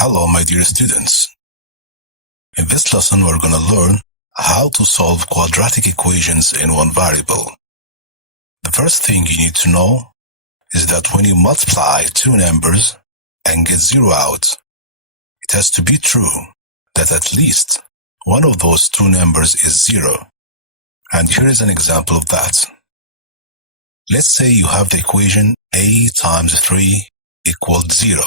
Hello, my dear students. In this lesson, we're going to learn how to solve quadratic equations in one variable. The first thing you need to know is that when you multiply two numbers and get 0 out, it has to be true that at least one of those two numbers is 0. And here is an example of that. Let's say you have the equation a times 3 equals 0.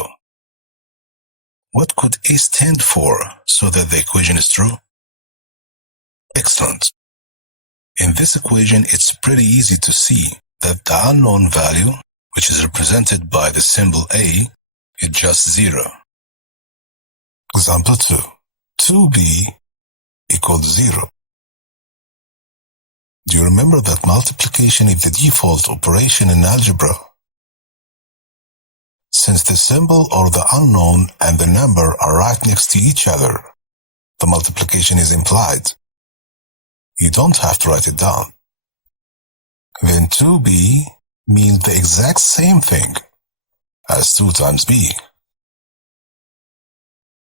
What could a stand for so that the equation is true? Excellent. In this equation, it's pretty easy to see that the unknown value, which is represented by the symbol a, is just 0. Example 2. 2b equals 0. Do you remember that multiplication is the default operation in algebra? Since the symbol or the unknown and the number are right next to each other, the multiplication is implied. You don't have to write it down. Then 2b means the exact same thing as 2 times b.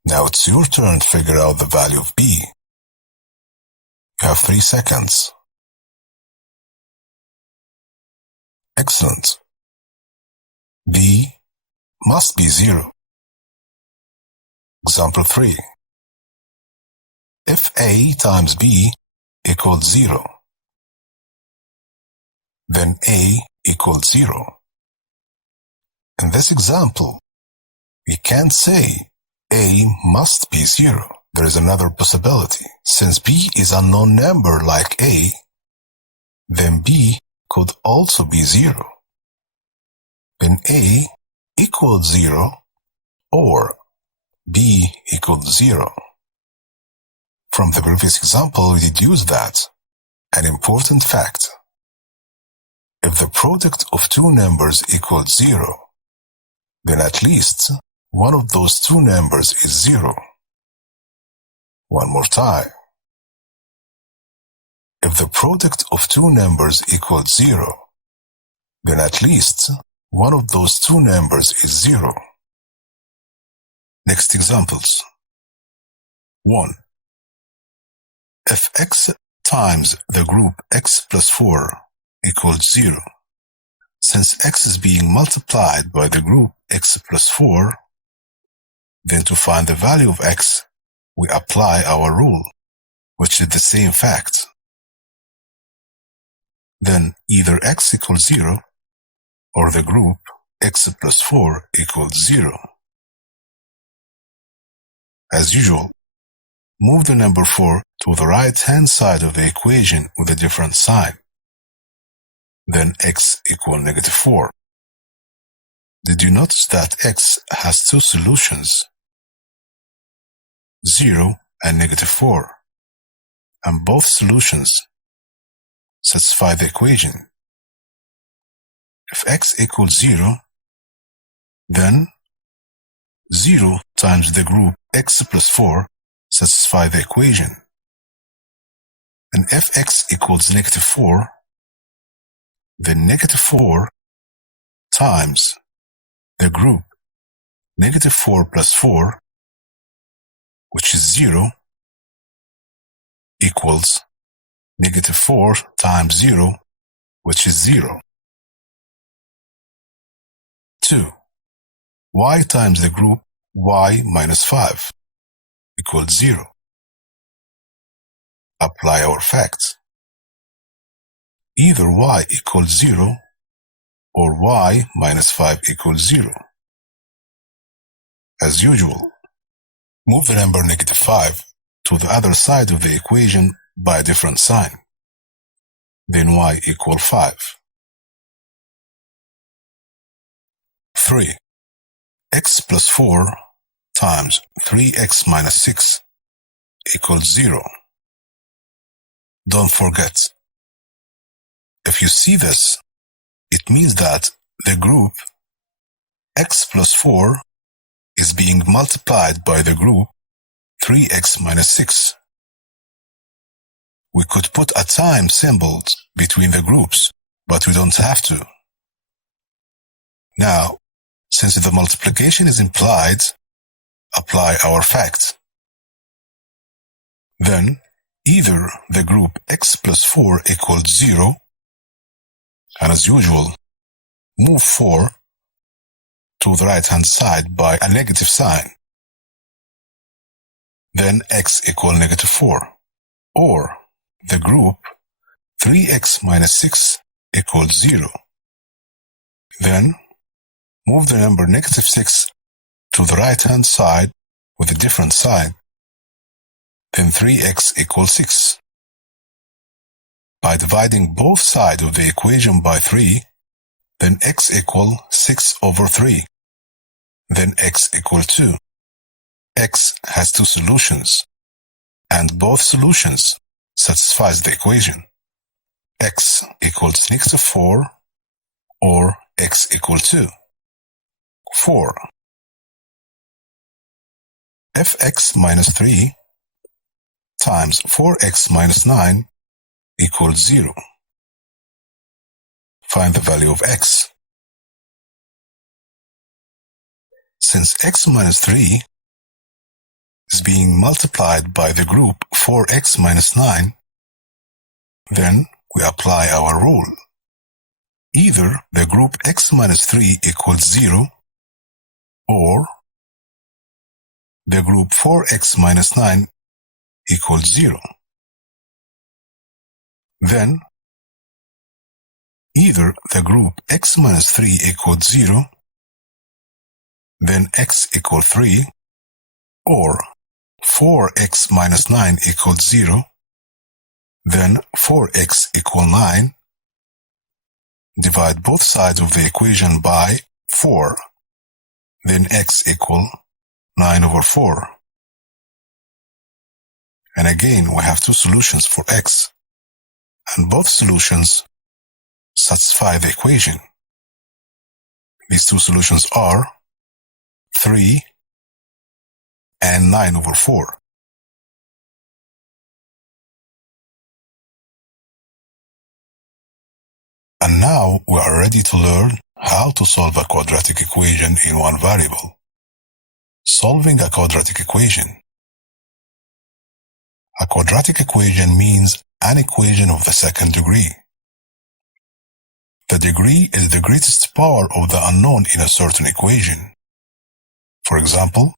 Now it's your turn to figure out the value of b. You have 3 seconds. Excellent. b must be 0. Example 3. If a times b equals 0, then a equals 0. In this example, we can't say a must be 0. There is another possibility. Since b is an unknown number like a, then b could also be 0. Then a equals 0 or b equals 0. From the previous example, we deduce that an important fact: if the product of two numbers equals 0, then at least one of those two numbers is 0. One more time. If the product of two numbers equals 0, then at least one of those two numbers is 0. Next examples. 1. If x times the group x plus 4 equals 0, since x is being multiplied by the group x plus 4, then to find the value of x, we apply our rule, which is the same fact. Then either x equals 0 or the group x plus 4 equals 0. As usual, move the number 4 to the right-hand side of the equation with a different sign. Then x equals negative 4. Did you notice that x has two solutions, 0 and negative 4, and both solutions satisfy the equation? If x equals 0, then 0 times the group x plus 4 satisfy the equation. And if x equals negative 4, then negative 4 times the group negative 4 plus 4, which is 0, equals negative 4 times 0, which is 0. 2. Y times the group y minus 5 equals 0. Apply our facts. Either y equals 0 or y minus 5 equals 0. As usual, move the number negative 5 to the other side of the equation by a different sign. Then y equals 5. 3. X plus 4 times 3x minus 6 equals 0. Don't forget, if you see this, it means that the group x plus 4 is being multiplied by the group 3x minus 6. We could put a time symbol between the groups, but we don't have to. Now, since the multiplication is implied, apply our fact. Then, either the group x plus 4 equals 0, and as usual, move 4 to the right-hand side by a negative sign. Then x equals negative 4. Or the group 3x minus 6 equals 0. Then move the number negative 6 to the right-hand side with a different sign. Then 3x equals 6. By dividing both sides of the equation by 3, then x equals 6 over 3. Then x equals 2. X has two solutions, and both solutions satisfies the equation. X equals negative 4 or x equals 2. 4. Fx minus 3 times 4x minus 9 equals 0. Find the value of x. Since x minus 3 is being multiplied by the group 4x minus 9, then we apply our rule. Either the group x minus 3 equals 0, or the group 4x minus 9 equals 0. Then, either the group x minus 3 equals 0, then x equals 3, or 4x minus 9 equals 0, then 4x equals 9. Divide both sides of the equation by 4, then x equals 9 over 4. And again, we have two solutions for x, and both solutions satisfy the equation. These two solutions are 3 and 9 over 4. And now we are ready to learn how to solve a quadratic equation in one variable. Solving a quadratic equation. A quadratic equation means an equation of the second degree. The degree is the greatest power of the unknown in a certain equation. For example,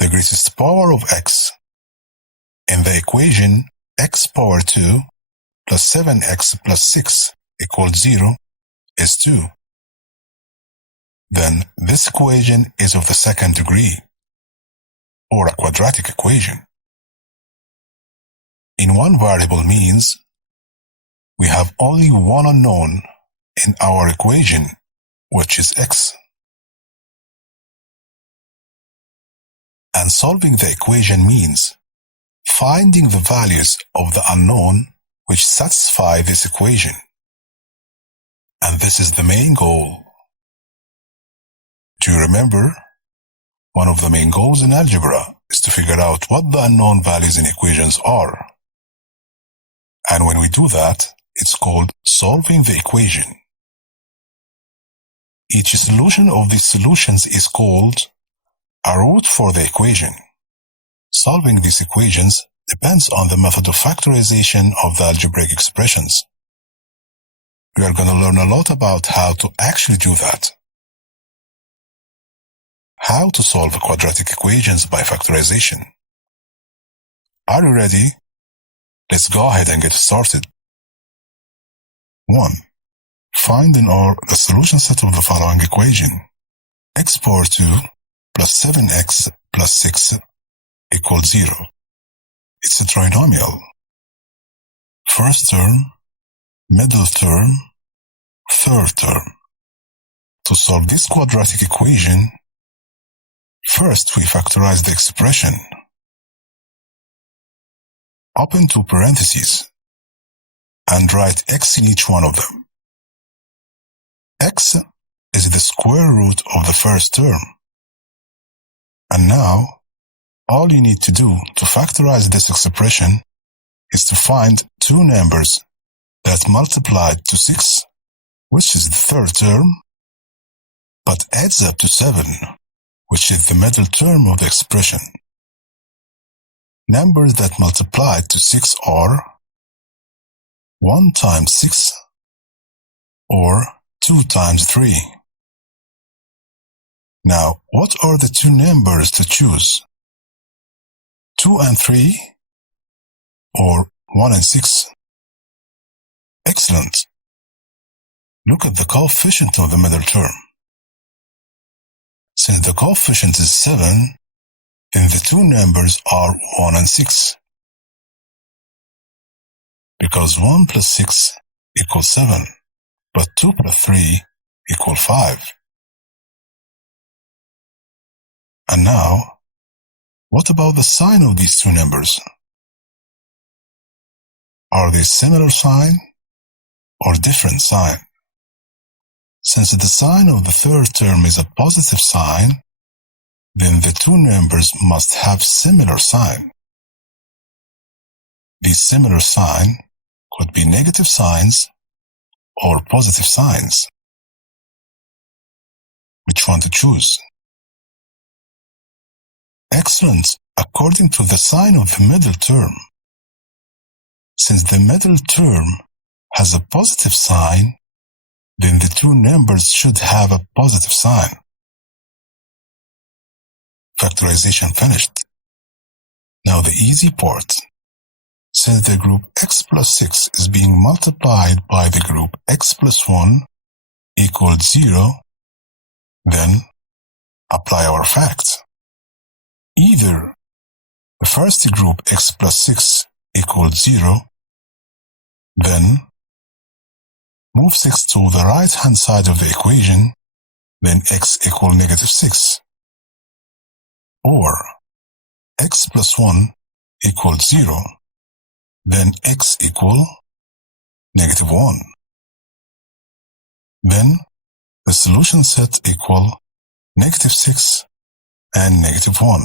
the greatest power of x in the equation x power 2 plus 7x plus 6 equals 0 is 2. Then this equation is of the second degree, or a quadratic equation. In one variable means we have only one unknown in our equation, which is x. And solving the equation means finding the values of the unknown which satisfy this equation. And this is the main goal. Do you remember? One of the main goals in algebra is to figure out what the unknown values in equations are. And when we do that, it's called solving the equation. Each solution of these solutions is called a root for the equation. Solving these equations depends on the method of factorization of the algebraic expressions. We are going to learn a lot about how to actually do that. How to solve quadratic equations by factorization. Are you ready? Let's go ahead and get started. 1. Find in R the solution set of the following equation. X power 2 plus 7x plus 6 equals 0. It's a trinomial. First term, middle term, third term. To solve this quadratic equation, first we factorize the expression. Open two parentheses and write x in each one of them. X is the square root of the first term. And now, all you need to do to factorize this expression is to find two numbers that multiplied to 6, which is the third term, but adds up to 7, which is the middle term of the expression. Numbers that multiply to 6 are 1 times 6 or 2 times 3. Now, what are the two numbers to choose? 2 and 3 or 1 and 6? Excellent. Look at the coefficient of the middle term. Since the coefficient is 7, then the two numbers are 1 and 6. Because 1 plus 6 equals 7, but 2 plus 3 equals 5. And now, what about the sign of these two numbers? Are they similar sign or different sign? Since the sign of the third term is a positive sign, then the two numbers must have similar sign. These similar sign could be negative signs or positive signs. Which one to choose? Excellent, according to the sign of the middle term. Since the middle term has a positive sign, then the two numbers should have a positive sign. Factorization finished. Now the easy part. Since the group x plus 6 is being multiplied by the group x plus 1 equals 0, then apply our facts. Either the first group x plus 6 equals 0, then move 6 to the right-hand side of the equation, then x equals negative 6. Or x plus 1 equals 0, then x equals negative 1. Then the solution set equals negative 6 and negative 1.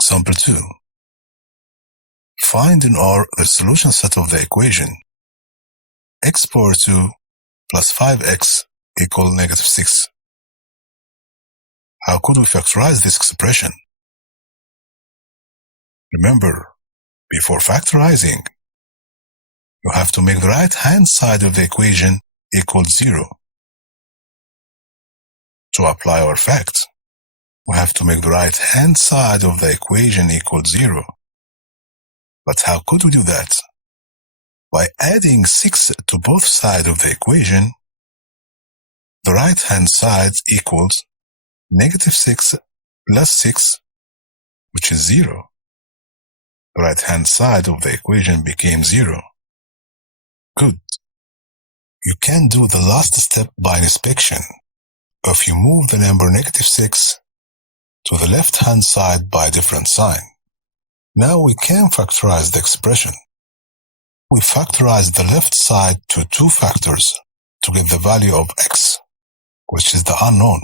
Example 2. Find in R the solution set of the equation x power 2 plus 5x equals negative 6. How could we factorize this expression? Remember, before factorizing, you have to make the right-hand side of the equation equal 0. To apply our fact, we have to make the right-hand side of the equation equal 0. But how could we do that? By adding 6 to both sides of the equation, the right-hand side equals negative 6 plus 6, which is 0. The right-hand side of the equation became 0. Good. You can do the last step by inspection. If you move the number negative 6 to the left-hand side by a different sign. Now we can factorize the expression. We factorize the left side to 2 factors to get the value of x, which is the unknown.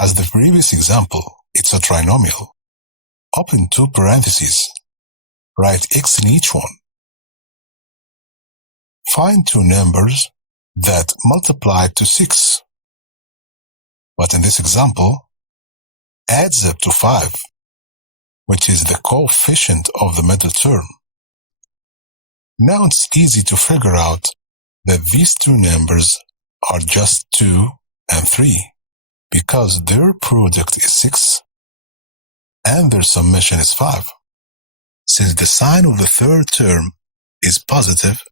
As the previous example, it's a trinomial. Open 2 parentheses. Write x in each one. Find 2 numbers that multiply to 6. But in this example, adds up to 5, which is the coefficient of the middle term. Now it's easy to figure out that these 2 numbers are just 2 and 3 because their product is 6 and their summation is 5. Since the sign of the third term is positive,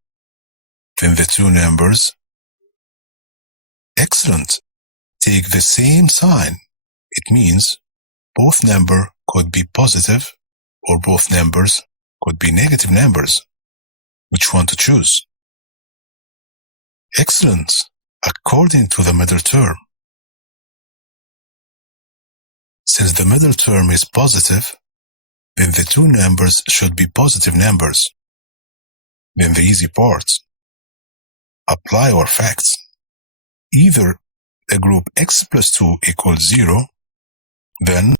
then the 2 numbers, excellent, take the same sign. It means both numbers could be positive or both numbers could be negative numbers. Which one to choose? Excellent, according to the middle term. Since the middle term is positive, then the 2 numbers should be positive numbers. Then the easy part. Apply our facts. Either the group x plus 2 equals 0, then